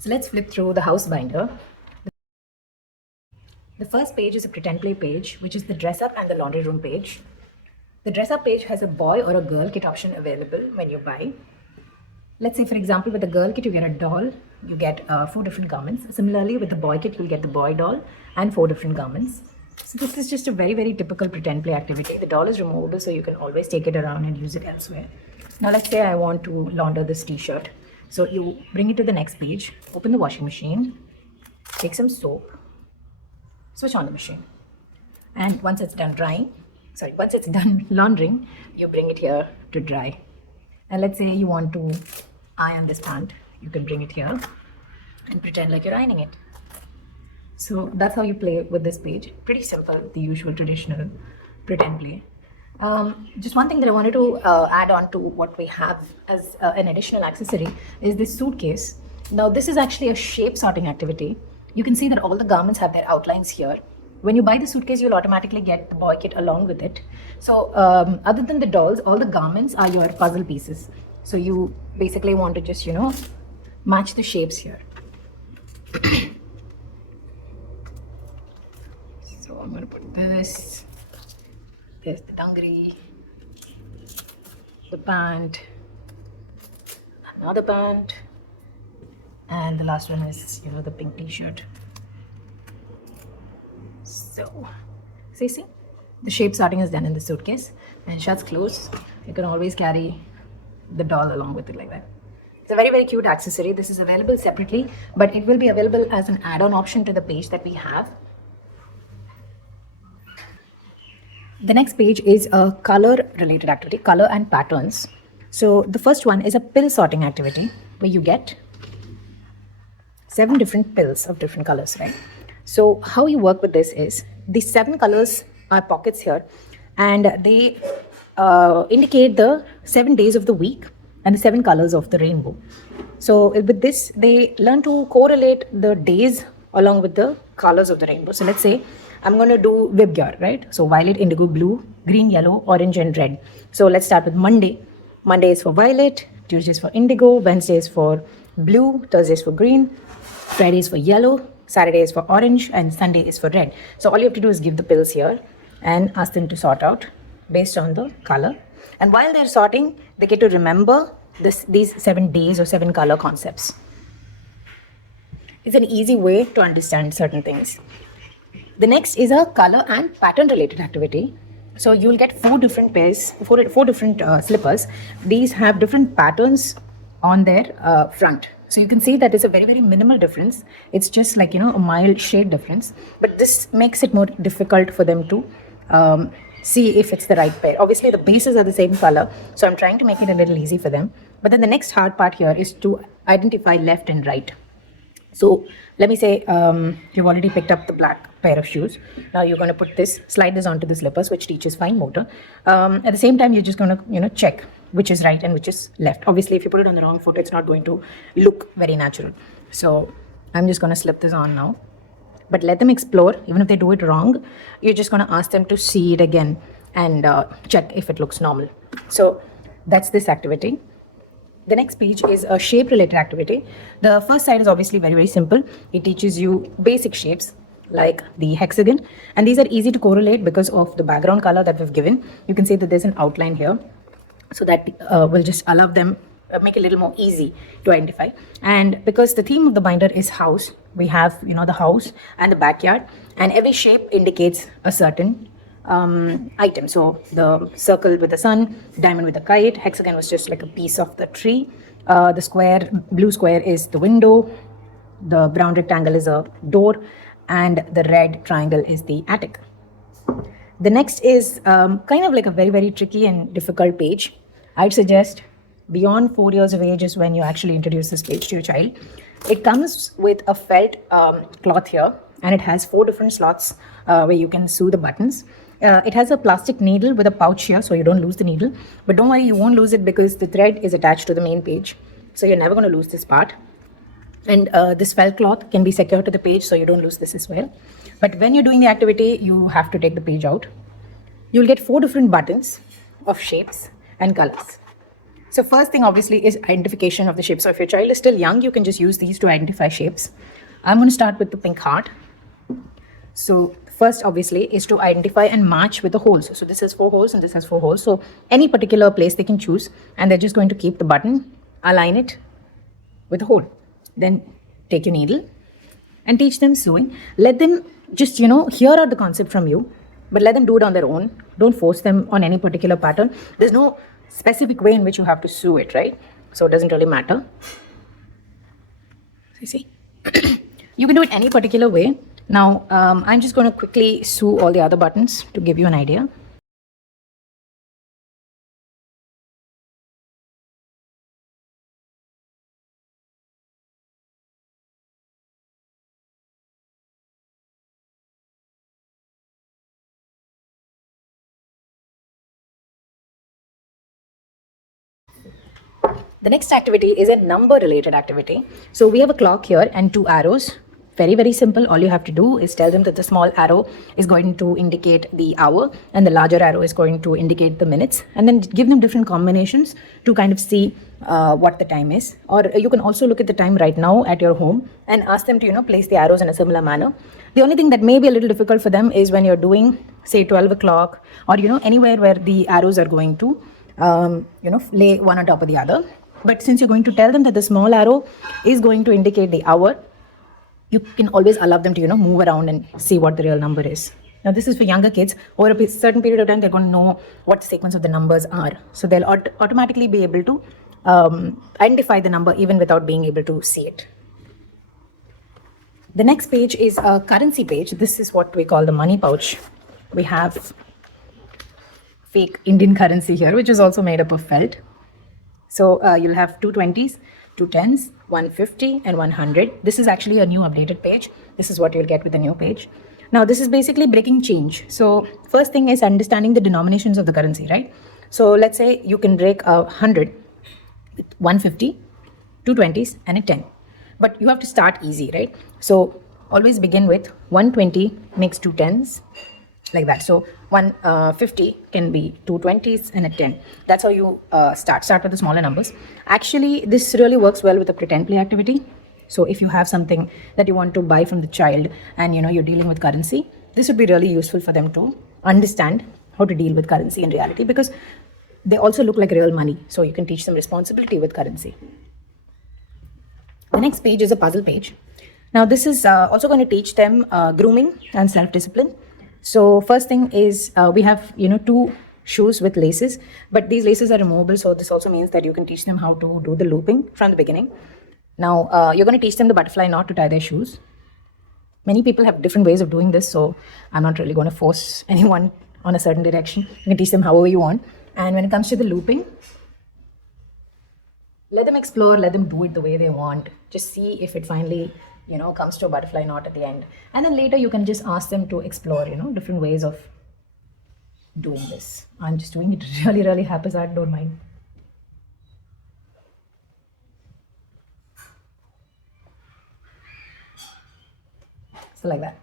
So let's flip through the house binder. The first page is a pretend play page, which is the dress up and the laundry room page. The dress up page has a boy or a girl kit option available when you buy. Let's say, for example, with the girl kit, you get a doll, you get 4 different garments. Similarly, with the boy kit, you'll get the boy doll and 4 different garments. So this is just a very, very typical pretend play activity. The doll is removable, so you can always take it around and use it elsewhere. Now, let's say I want to launder this t-shirt. So you bring it to the next page, open the washing machine, take some soap, switch on the machine. And once it's done laundering, you bring it here to dry. And let's say you want to iron this pant, you can bring it here and pretend like you're ironing it. So that's how you play with this page. Pretty simple, the usual traditional pretend play. Just one thing that I wanted to add on to what we have as an additional accessory is this suitcase. Now this is actually a shape sorting activity. You can see that all the garments have their outlines here. When you buy the suitcase, you'll automatically get the boy kit along with it. So other than the dolls, all the garments are your puzzle pieces. So you basically want to just, match the shapes here. So I'm going to put this. There's the dungaree, the pant, another pant, and the last one is, the pink t-shirt. So, see, the shape sorting is done in the suitcase and shuts closed. You can always carry the doll along with it like that. It's a very, very cute accessory. This is available separately, but it will be available as an add-on option to the page that we have. The next page is a color-related activity, color and patterns. So the first one is a pill sorting activity where you get 7 different pills of different colors, right? So how you work with this is the 7 colors are pockets here, and they indicate the 7 days of the week and the 7 colors of the rainbow. So with this, they learn to correlate the days along with the colors of the rainbow. So let's say I'm going to do Vibgyor, right? So violet, indigo, blue, green, yellow, orange, and red. So let's start with Monday. Monday is for violet, Tuesday is for indigo, Wednesday is for blue, Thursday is for green, Friday is for yellow, Saturday is for orange, and Sunday is for red. So all you have to do is give the pills here and ask them to sort out based on the color. And while they're sorting, they get to remember these 7 days or 7 color concepts. It's an easy way to understand certain things. The next is a color and pattern related activity. So you'll get 4 different pairs, 4 different slippers. These have different patterns on their front. So you can see that it's a very, very minimal difference. It's just like, a mild shade difference. But this makes it more difficult for them to see if it's the right pair. Obviously, the bases are the same color. So I'm trying to make it a little easy for them. But then the next hard part here is to identify left and right. So let me say you've already picked up the black pair of shoes. Now you're going to slide this onto the slippers, which teaches fine motor. At the same time, you're just going to, check which is right and which is left. Obviously, if you put it on the wrong foot, it's not going to look very natural. So I'm just going to slip this on now. But let them explore. Even if they do it wrong, you're just going to ask them to see it again and check if it looks normal. So that's this activity. The next page is a shape-related activity. The first side is obviously very, very simple. It teaches you basic shapes like the hexagon. And these are easy to correlate because of the background color that we've given. You can see that there's an outline here. So that will just allow them, make it a little more easy to identify. And because the theme of the binder is house, we have, the house and the backyard. And every shape indicates a certain item. So the circle with the sun, diamond with the kite, hexagon was just like a piece of the tree. The blue square is the window, the brown rectangle is a door, and the red triangle is the attic. The next is kind of like a very, very tricky and difficult page. I'd suggest beyond 4 years of age is when you actually introduce this page to your child. It comes with a felt cloth here, and it has 4 different slots where you can sew the buttons. It has a plastic needle with a pouch here, so you don't lose the needle. But don't worry, you won't lose it because the thread is attached to the main page. So you're never going to lose this part. And this felt cloth can be secured to the page, so you don't lose this as well. But when you're doing the activity, you have to take the page out. You'll get 4 different buttons of shapes and colors. So first thing obviously is identification of the shape. So if your child is still young, you can just use these to identify shapes. I'm going to start with the pink heart. So first obviously is to identify and match with the holes. So this has 4 holes and this has 4 holes. So any particular place they can choose, and they're just going to keep the button, align it with a hole. Then take your needle and teach them sewing. Let them just, hear out the concept from you, but let them do it on their own. Don't force them on any particular pattern. There's no specific way in which you have to sew it, right? So it doesn't really matter. So you see, you can do it any particular way. Now, I'm just going to quickly sew all the other buttons to give you an idea. The next activity is a number related activity. So we have a clock here and 2 arrows. Very, very simple. All you have to do is tell them that the small arrow is going to indicate the hour and the larger arrow is going to indicate the minutes, and then give them different combinations to kind of see what the time is. Or you can also look at the time right now at your home and ask them to, place the arrows in a similar manner. The only thing that may be a little difficult for them is when you're doing, say, 12 o'clock or, anywhere where the arrows are going to, lay one on top of the other. But since you're going to tell them that the small arrow is going to indicate the hour, you can always allow them to, move around and see what the real number is. Now, this is for younger kids. Over a certain period of time, they're going to know what the sequence of the numbers are. So they'll automatically be able to identify the number even without being able to see it. The next page is a currency page. This is what we call the money pouch. We have fake Indian currency here, which is also made up of felt. So you'll have 2 20s, 2 10s, 150 and 100. This is actually a new updated page. This is what you'll get with the new page. Now this is basically breaking change. So first thing is understanding the denominations of the currency, right? So let's say you can break 100 with 150, 2 20s and a 10. But you have to start easy, right? So always begin with 120 makes 2 10s. Like that. So 150 can be 2 20s and a 10. That's how you start with the smaller numbers. Actually, this really works well with a pretend play activity. So if you have something that you want to buy from the child and you're dealing with currency, this would be really useful for them to understand how to deal with currency in reality, because they also look like real money. So you can teach them responsibility with currency. The next page is a puzzle page. Now this is also going to teach them grooming and self-discipline. So first thing is we have 2 shoes with laces, but these laces are removable. So this also means that you can teach them how to do the looping from the beginning. Now you're going to teach them the butterfly knot to tie their shoes. Many people have different ways of doing this, so I'm not really going to force anyone on a certain direction. You can teach them however you want. And when it comes to the looping, let them explore, let them do it the way they want. Just see if it finally comes to a butterfly knot at the end. And then later you can just ask them to explore, different ways of doing this. I'm just doing it really, really haphazard, don't mind. So like that.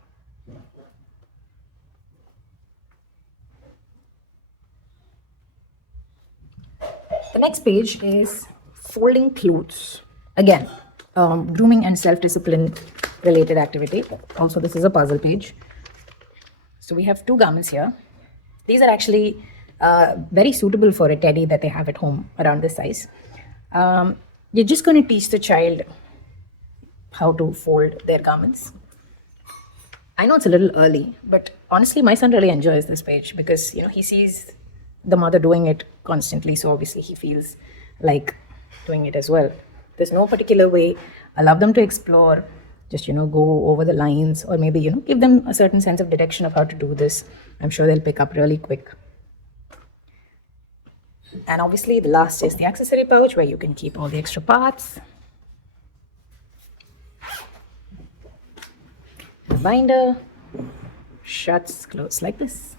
The next page is folding clothes. Again, grooming and self-discipline related activity. Also, this is a puzzle page. So we have 2 garments here. These are actually very suitable for a teddy that they have at home around this size. You're just going to teach the child how to fold their garments. I know it's a little early, but honestly, my son really enjoys this page because, he sees the mother doing it constantly. So obviously he feels like doing it as well. There's no particular way. Allow them to explore. Just, go over the lines, or maybe, give them a certain sense of direction of how to do this. I'm sure they'll pick up really quick. And obviously the last is the accessory pouch where you can keep all the extra parts. The binder shuts closed like this.